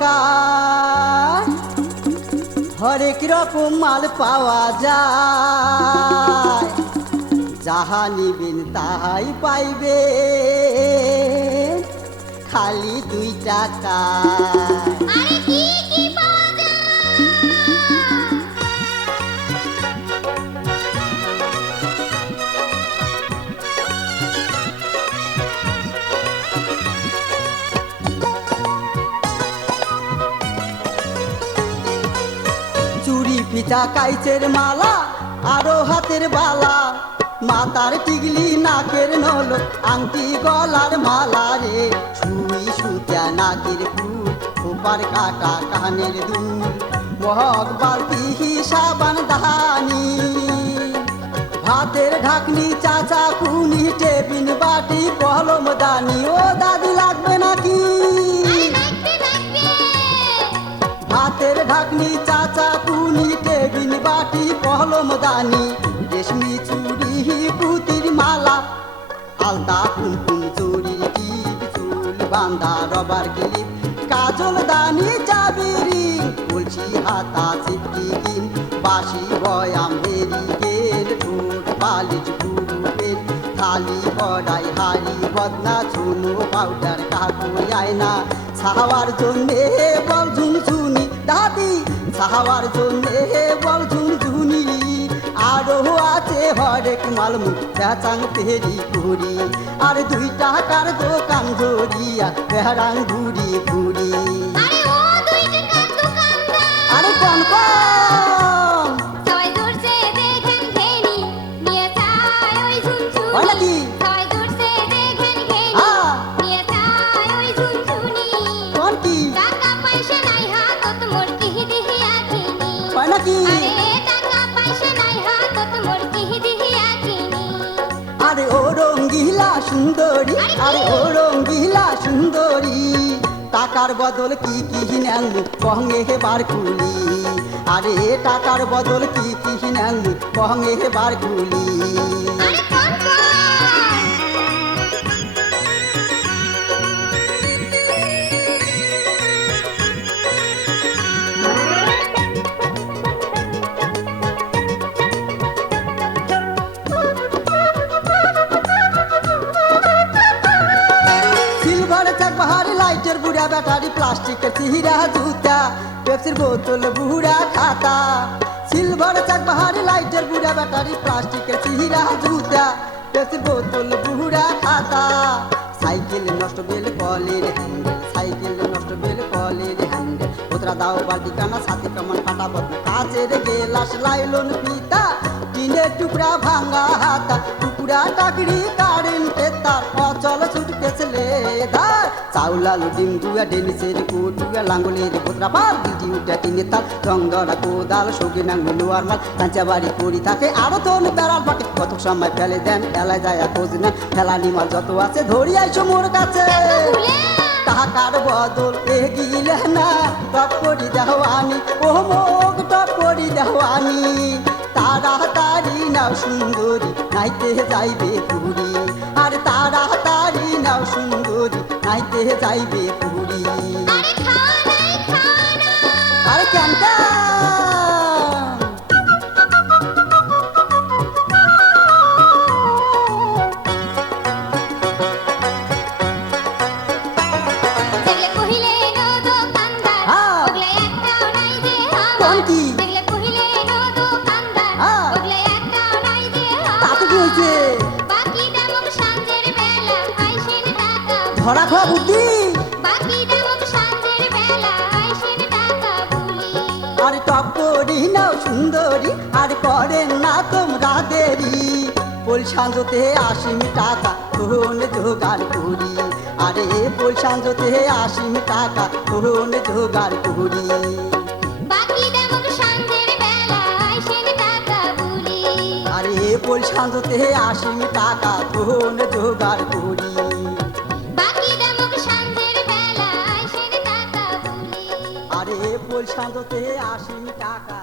এলাকায় হরেক রকম মাল পাওয়া যায়, যাহা নিবেন তাহাই পাইবে খালি 2 টাকা। চুরি পিঠা কাইচের মালা আরো হাতের বালা, মাথার টিগলি নাকের নল আংটি গলার মালা রে, সুই সুতা নাকের ফুল খোপার কাটা কানের দুল, মহক বালতি সাবান দাহানি, ভাতের ঢাকনি চাচা কুনি টেবিন বাটি কলম দানি। ও দাদি লাগবে নাকি? ভাতের ঢাকনি চাচা কুনি টেবিন বাটি কলম দানি, রেশমি চুড়ি পুতির মালা আলতা কুমকুম চুরির টিপ, চুল বান্ধা রবার ক্লিপ, কাজল দানি চাবিরি, কলসি হাতা চিপটি কিন, বাসি বয়াম হেরি গেল, ঠোঁট পালিশ গুরু পেন, থালি কড়াই হাড়ি বদনা, চুনো পাউডার কাপড় আয়না, সাহাবার জন্যে বল ঝুনঝুনি দাদি, সাহাবার জন্যে বল ঝুনঝুনি, আরো আছে হরেক মালমু পেঁচাং পেরি ঘুরি, আর 2 টাকার দোকান ধরিয়া বেড়াং ঘুরি ঘুরি। আরে কোন কোন আরে ও রঙ্গিলা সুন্দরী, আরে ও রঙ্গিলা সুন্দরী, টাকার বদল কি কি নেন কহঙ্গে বার কুলি, আরে টাকার বদল কি কি নেন কহঙ্গে বার কুলি। লাইটের বুড়া ব্যাটারি, প্লাস্টিকের চিহিরা জুতা, পেপসির বোতল বুড়া খাতা, সিলভার চাক বাহারি লাইটের বুড়া ব্যাটারি, প্লাস্টিকের চিহিরা জুতা, পেপসির বোতল বুড়া খাতা, সাইকেল নষ্ট বেল কলের হ্যান্ডেল, সাইকেল নষ্ট বেল কলের হ্যান্ডেল, ওতরা দাও বালতি কানা সাথে কামান কাটা বদনা, কাচের গেলাস লাইলন পিতা, টিনের টুকরা ভাঙ্গা হাতা, টুকরা টাকরি কারেন্টের তার, অচল ছুটকেছে লেদার, চাউলালু ডিম দুয়া ডেনিসের কুটুয়া, লাঙ্গলের বোতরা পাল দিটি উঠা টিনের তাল, রংধরা কোদাল সৌকি নাঙ্গল লোয়ার মাল, কাঁচা বাড়ি পড়ি থাকে আরো তোন বেড়াল পাটে, কত সময় ফেলে দেন ফেলায় যায় খোঁজ নেন, ফেলানি মাল যত আছে ধরি আইসো মোর কাছে, টাকার বদল এগিলে না টপ করি দেওয়ানি, ও মুখ টপ করি দেওয়ানি, তাড়াতাড়ি নাও সুন্দরী নাইতে যাইবে পুরী, আর তাড়াতাড়ি নাও সুন্দরী নাইতে যাইবে পুরী। আরে কেন ধরা খাওয়া বুদ্ধি, আরে টপ করি নাও সুন্দরী, আর করেন না তোমরা দেরি, পোল সাঁজতে 80 টাকা কোন জোগাড় করি, আরে পোল সাঁজতে 80 টাকা কোন জোগাড় করি, আরে পোল সাঁজতে 80 টাকা কোন জোগাড় করি, আরে পোল সাঁজতে 80 টাকা।